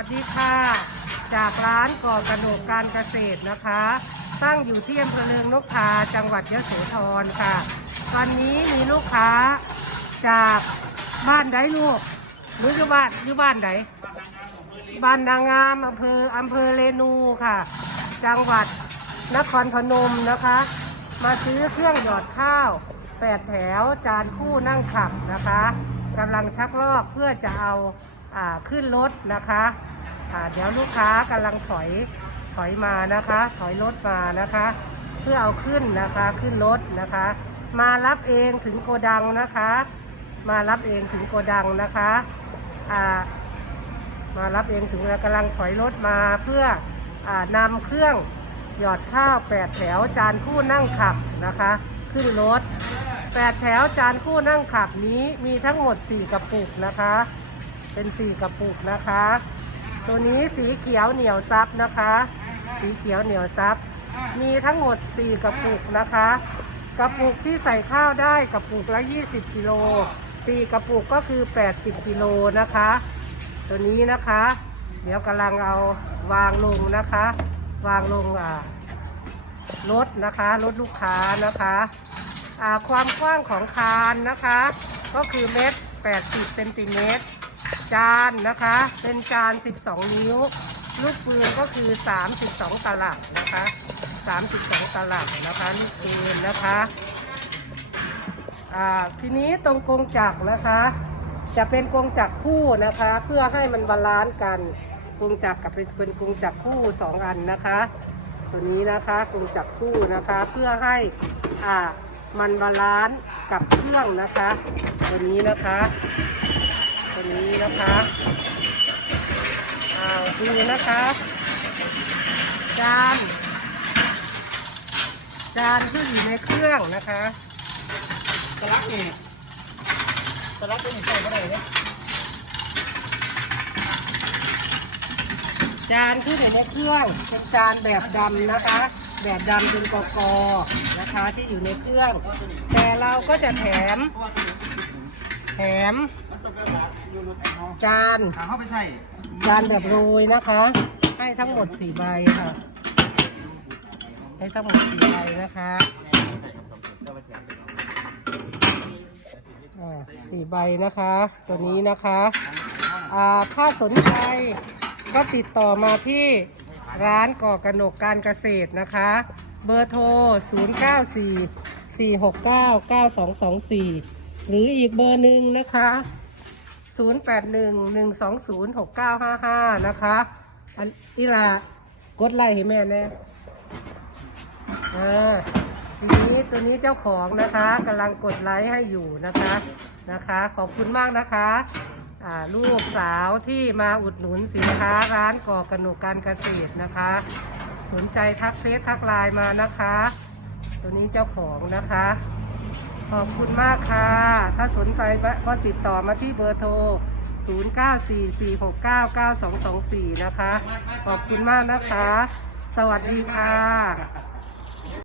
วัสดีค่ะ จากร้านก่อกระโหนกการเกษตรนะคะ ตั้งอยู่ที่อำเภอเลืองนกทาจังหวัดยะโสธรค่ะ วันนี้มีลูกค้าจากบ้านไดลูกหรืออยู่บ้านอยู่บ้านไหนบ้านนางงามอำเภออำเภอเรนูค่ะ จังหวัดนครพนมนะคะ มาซื้อเครื่องหยอดข้าวแปดแถวจานคู่นั่งขับนะคะกำลังชักลอกเพื่อจะเอาอ่าขึ้นรถนะคะ อ่าเดี๋ยวลูกค้ากำลังถอยถอยมานะคะ ถอยรถมานะคะ เพื่อเอาขึ้นนะคะขึ้นรถนะคะ มารับเองถึงโกดังนะคะ มารับเองถึงโกดังนะคะอ่ามารับเองถึงกำลังถอยรถมาเพื่ออนำเครื่องหยอดข้าวแปดแถวจานคู่นั่งขับนะคะ ขึ้นรถแปดแถวจานคู่นั่งขับนี้มีทั้งหมดสี่กระปุกนะคะ เป็นสี่กระปุกนะคะ ตัวนี้สีเขียวเหนียวซับนะคะ สีเขียวเหนียวซับ มีทั้งหมดสี่กระปุกนะคะ กระปุกที่ใส่ข้าวได้กระปุกละ 20กิโลสี่กระปุกก็คือ 80กิโลนะคะ ตัวนี้นะคะ เดี๋ยวกำลังเอาวางลงนะคะ วางลงอ่ารถนะคะรถลูกค้านะคะอ่าความกว้างของคานนะคะ ก็คือเมตร 80เซนติเมตร จานนะคะ เป็นจาน 12 นิ้ว ลูกปืนก็คือ 32 ตลับนะคะ 32 ตลับนะคะ ลูกปืนนะคะอ่าทีนี้ตรงกรงจักรนะคะ จะเป็นกรงจักรคู่นะคะ เพื่อให้มันบาลานซ์กันกรงจักรกับเป็นเป็นกรงจักรคู่สองอันนะคะ ตัวนี้นะคะกรงจักรคู่นะคะ เพื่อให้อ่ามันบาลานซ์กับเครื่องนะคะ ตัวนี้นะคะ ตัวนี้นะคะอ้าวดูนะคะจานจานที่อยู่ในเครื่องนะคะสลักนี่สลักตัวนี้ใส่ก็ได้เนี่ยจานที่อยู่ในเครื่องเป็นจานแบบดำนะคะ แบบดำเป็นกกอนะคะที่อยู่ในเครื่อง แต่เราก็จะแถมแถม ต้องไปหาอยู่รถไอ้เนาะจานหาเข้าไปใส่จานแบบโรยนะคะ ให้ทั้งหมดสี่ใบค่ะ ให้ทั้งหมดสี่ใบนะคะอ่าสี่ใบนะคะ ตัวนี้นะคะอ่าถ้าสนใจก็ติดต่อมาที่ร้านก่อกระหนกการเกษตรนะคะ เบอร์โทร 0 9 4 4 6 9 9 2 2 4 หรืออีกเบอร์หนึ่งนะคะ 0811206955 นะคะ อันอีลากดไลค์ให้แม่แน่อ่าทีนี้ตัวนี้เจ้าของนะคะกำลังกดไลค์ให้อยู่นะคะนะคะ ขอบคุณมากนะคะอ่าลูกสาวที่มาอุดหนุนสินค้าร้านก่อกระหนุกการเกษตรนะคะ สนใจทักเฟซทักไลน์มานะคะ ตัวนี้เจ้าของนะคะ ขอบคุณมากค่ะ ถ้าสนใจก็ติดต่อมาที่เบอร์โทร 0944699224 นะคะ ขอบคุณมากนะคะ สวัสดีค่ะ